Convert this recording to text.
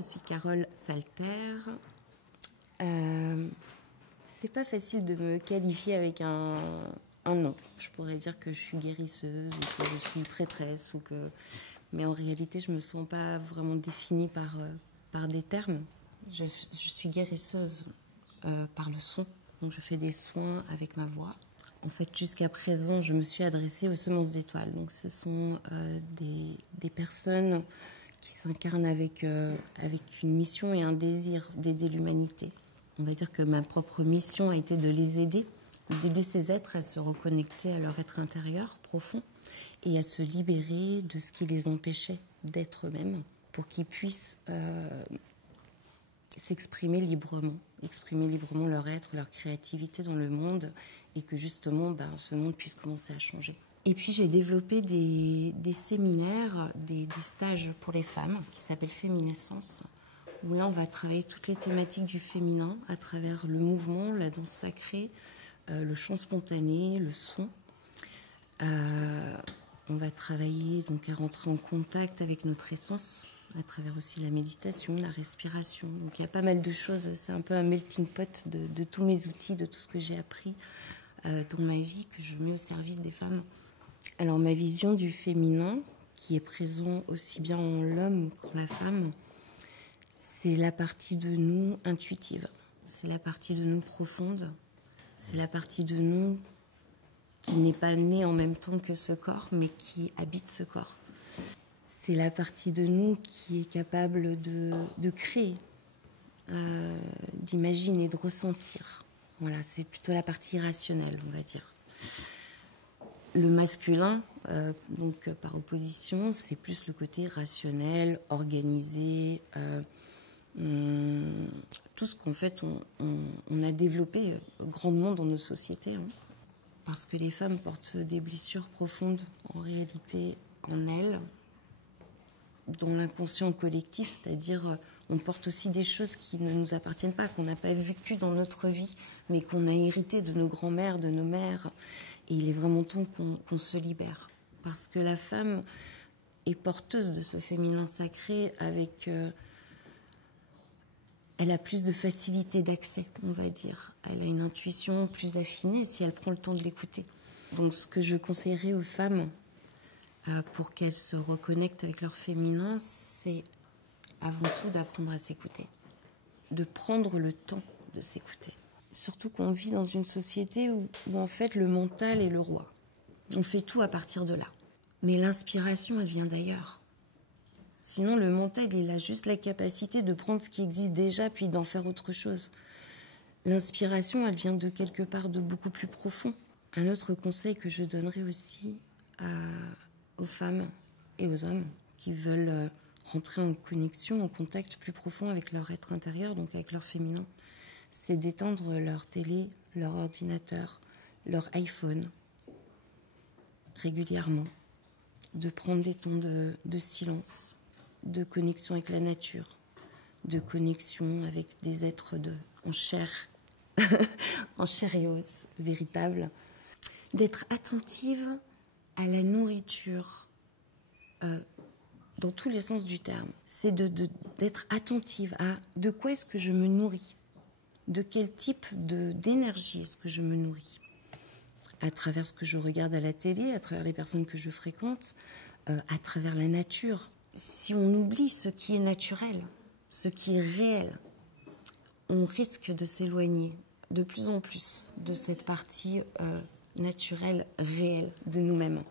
je suis Carole Salter. C'est pas facile de me qualifier avec un nom. Je pourrais dire que je suis guérisseuse ou que je suis prêtresse, mais en réalité, je me sens pas vraiment définie par des termes. Je suis guérisseuse par le son, donc je fais des soins avec ma voix. En fait, jusqu'à présent, je me suis adressée aux semences d'étoiles. Donc, ce sont des personnes qui s'incarnent avec une mission et un désir d'aider l'humanité. On va dire que ma propre mission a été de les aider, d'aider ces êtres à se reconnecter à leur être intérieur profond et à se libérer de ce qui les empêchait d'être eux-mêmes pour qu'ils puissent s'exprimer librement leur être, leur créativité dans le monde et que justement ce monde puisse commencer à changer. Et puis j'ai développé des séminaires, des stages pour les femmes qui s'appellent Féminescence, où là on va travailler toutes les thématiques du féminin à travers le mouvement, la danse sacrée, le chant spontané, le son. On va travailler donc à rentrer en contact avec notre essence à travers aussi la méditation, la respiration. Donc il y a pas mal de choses, c'est un peu un melting pot de tous mes outils, de tout ce que j'ai appris dans ma vie que je mets au service des femmes. Alors ma vision du féminin, qui est présent aussi bien en l'homme qu'en la femme, c'est la partie de nous intuitive, c'est la partie de nous profonde, c'est la partie de nous qui n'est pas née en même temps que ce corps, mais qui habite ce corps. C'est la partie de nous qui est capable de créer, d'imaginer, de ressentir. Voilà, c'est plutôt la partie rationnelle, on va dire. Le masculin, donc par opposition, c'est plus le côté rationnel, organisé, tout ce qu'en fait on a développé grandement dans nos sociétés. Hein. Parce que les femmes portent des blessures profondes en réalité en elles, dans l'inconscient collectif, c'est-à-dire on porte aussi des choses qui ne nous appartiennent pas, qu'on n'a pas vécues dans notre vie, mais qu'on a hérité de nos grands-mères, de nos mères. Et il est vraiment temps qu'on se libère. Parce que la femme est porteuse de ce féminin sacré avec... elle a plus de facilité d'accès, on va dire. Elle a une intuition plus affinée si elle prend le temps de l'écouter. Donc ce que je conseillerais aux femmes pour qu'elles se reconnectent avec leur féminin, c'est avant tout d'apprendre à s'écouter. De prendre le temps de s'écouter. Surtout qu'on vit dans une société où en fait le mental est le roi. On fait tout à partir de là. Mais l'inspiration, elle vient d'ailleurs. Sinon, le mental, il a juste la capacité de prendre ce qui existe déjà puis d'en faire autre chose. L'inspiration, elle vient de quelque part de beaucoup plus profond. Un autre conseil que je donnerais aussi aux femmes et aux hommes qui veulent rentrer en connexion, en contact plus profond avec leur être intérieur, donc avec leur féminin, c'est d'éteindre leur télé, leur ordinateur, leur iPhone régulièrement, de prendre des temps de silence, de connexion avec la nature, de connexion avec des êtres en chair, en chair et os, véritable, d'être attentive à la nourriture dans tous les sens du terme. C'est d'être attentive à de quoi est-ce que je me nourris, de quel type d'énergie est-ce que je me nourris, à travers ce que je regarde à la télé, à travers les personnes que je fréquente, à travers la nature. Si on oublie ce qui est naturel, ce qui est réel, on risque de s'éloigner de plus en plus de cette partie naturelle, réelle de nous-mêmes.